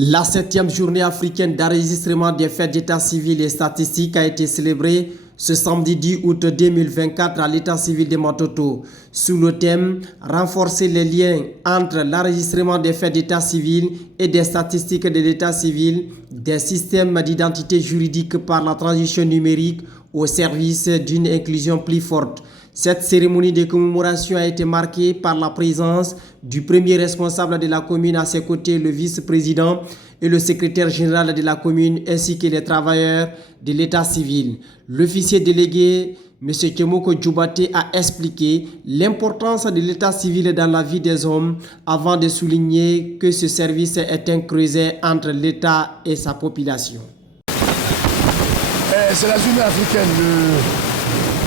La 7e journée africaine d'enregistrement des faits d'état civil et statistique a été célébrée ce samedi 10 août 2024 à l'état civil de Matoto, sous le thème « Renforcer les liens entre l'enregistrement des faits d'état civil et des statistiques de l'état civil, des systèmes d'identité juridique par la transition numérique au service d'une inclusion plus forte ». Cette cérémonie de commémoration a été marquée par la présence du premier responsable de la commune, à ses côtés le vice-président et le secrétaire général de la commune, ainsi que les travailleurs de l'état civil. L'officier délégué, M. Kemoko Djoubate, a expliqué l'importance de l'état civil dans la vie des hommes avant de souligner que ce service est un creuset entre l'État et sa population. C'est la journée africaine de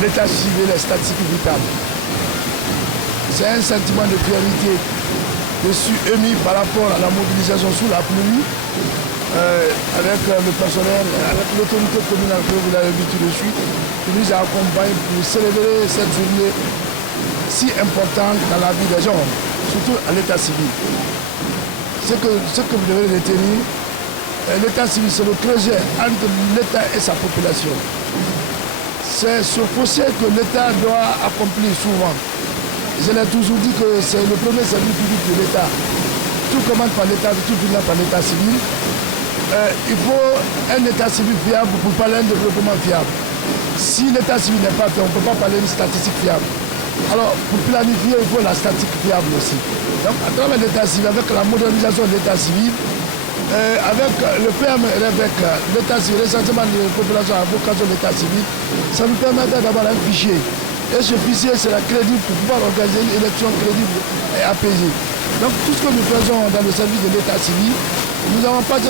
l'état civil et statistique vitale. C'est un sentiment de priorité que je suis émis par rapport à la mobilisation sous la pluie avec le personnel, avec l'autorité communale que vous l'avez vu tout de suite, qui nous accompagne pour célébrer cette journée si importante dans la vie des gens, surtout à l'état civil. Ce que vous devez retenir, l'état civil, c'est le creuset entre l'État et sa population. C'est ce fossé que l'État doit accomplir souvent. Je l'ai toujours dit que c'est le premier service public de l'État. Tout commence par l'État, tout finit par l'État civil. Il faut un État civil fiable pour parler d'un développement fiable. Si l'État civil n'est pas fait, on ne peut pas parler d'une statistique fiable. Alors, pour planifier, il faut la statistique fiable aussi. Donc, à travers l'État civil, avec la modernisation de l'État civil, avec le PM, avec l'état civil, l'essentiellement de la population à vocation de l'état civil, ça nous permettra d'avoir un fichier. Et ce fichier sera crédible pour pouvoir organiser une élection crédible et apaisée. Donc tout ce que nous faisons dans le service de l'état civil, nous n'avons pas de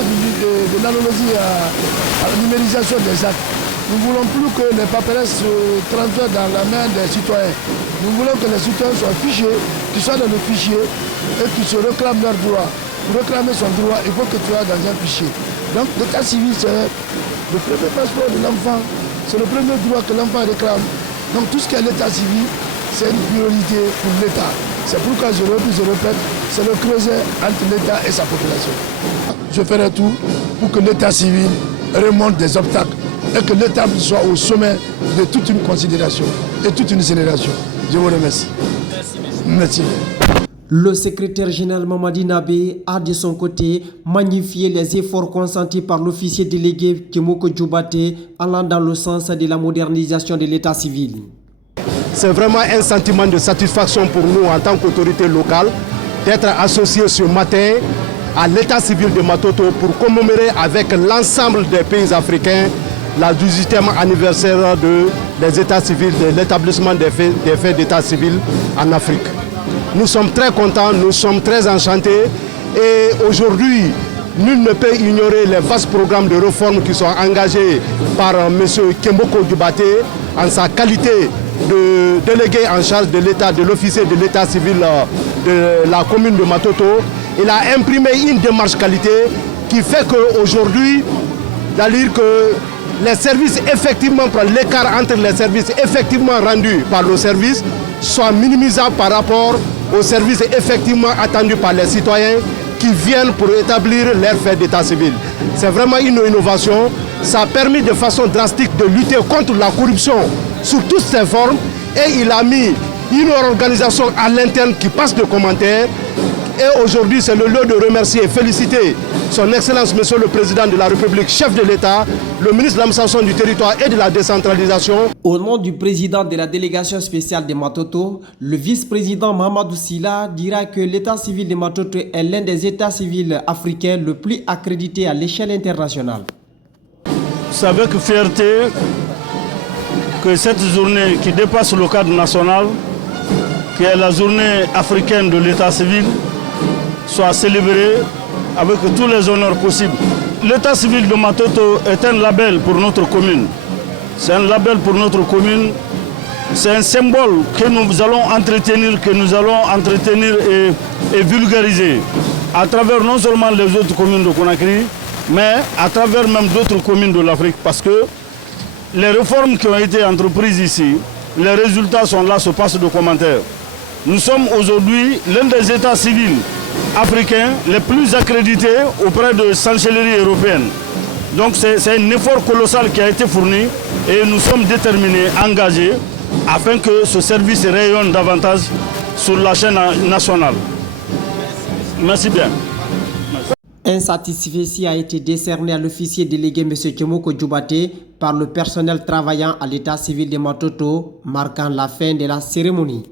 l'analogie à la numérisation des actes. Nous ne voulons plus que les paperasses se transfèrent dans la main des citoyens. Nous voulons que les citoyens soient fichés, qu'ils soient dans le fichier et qu'ils se réclament leurs droits. Pour réclamer son droit, il faut que tu sois dans un fichier. Donc l'état civil, c'est le premier passeport de l'enfant. C'est le premier droit que l'enfant réclame. Donc tout ce qui est l'état civil, c'est une priorité pour l'État. C'est pourquoi je répète, c'est le creuset entre l'État et sa population. Je ferai tout pour que l'état civil remonte des obstacles et que l'État soit au sommet de toute une considération et toute une génération. Je vous remercie. Merci. Le secrétaire général Mamadi Nabé a de son côté magnifié les efforts consentis par l'officier délégué Kemoko Djoubate allant dans le sens de la modernisation de l'état civil. C'est vraiment un sentiment de satisfaction pour nous en tant qu'autorité locale d'être associés ce matin à l'état civil de Matoto pour commémorer avec l'ensemble des pays africains la 18e anniversaire des états civils, de l'établissement des faits d'état civil en Afrique. Nous sommes très contents, nous sommes très enchantés et aujourd'hui, nul ne peut ignorer les vastes programmes de réforme qui sont engagés par M. Kemoko Djoubate en sa qualité de délégué en charge de l'État, de l'officier de l'État civil de la commune de Matoto. Il a imprimé une démarche qualité qui fait qu'aujourd'hui, c'est-à-dire que les services effectivement, l'écart entre les services effectivement rendus par le service soit minimisable par rapport aux services effectivement attendus par les citoyens qui viennent pour établir leur fait d'état civil. C'est vraiment une innovation. Ça a permis de façon drastique de lutter contre la corruption sous toutes ses formes et il a mis une organisation à l'interne qui passe de commentaires. Et aujourd'hui, c'est le lieu de remercier et féliciter son Excellence, Monsieur le Président de la République, chef de l'État, le ministre de l'administration du territoire et de la décentralisation. Au nom du président de la délégation spéciale de Matoto, le vice-président Mahamadou Silla dira que l'état civil de Matoto est l'un des états civils africains le plus accrédité à l'échelle internationale. C'est avec fierté que cette journée qui dépasse le cadre national, qui est la journée africaine de l'état civil, soit célébrée avec tous les honneurs possibles. L'état civil de Matoto est un label pour notre commune. C'est un label pour notre commune. C'est un symbole que nous allons entretenir, et vulgariser à travers non seulement les autres communes de Conakry, mais à travers même d'autres communes de l'Afrique. Parce que les réformes qui ont été entreprises ici, les résultats sont là, se passent de commentaires. Nous sommes aujourd'hui l'un des états civils africains les plus accrédités auprès de chancellerie européenne. Donc c'est un effort colossal qui a été fourni et nous sommes déterminés, engagés, afin que ce service rayonne davantage sur la chaîne nationale. Merci bien. Un satisfecit a été décerné à l'officier délégué M. Tchemoko Djoubate par le personnel travaillant à l'état civil de Matoto, marquant la fin de la cérémonie.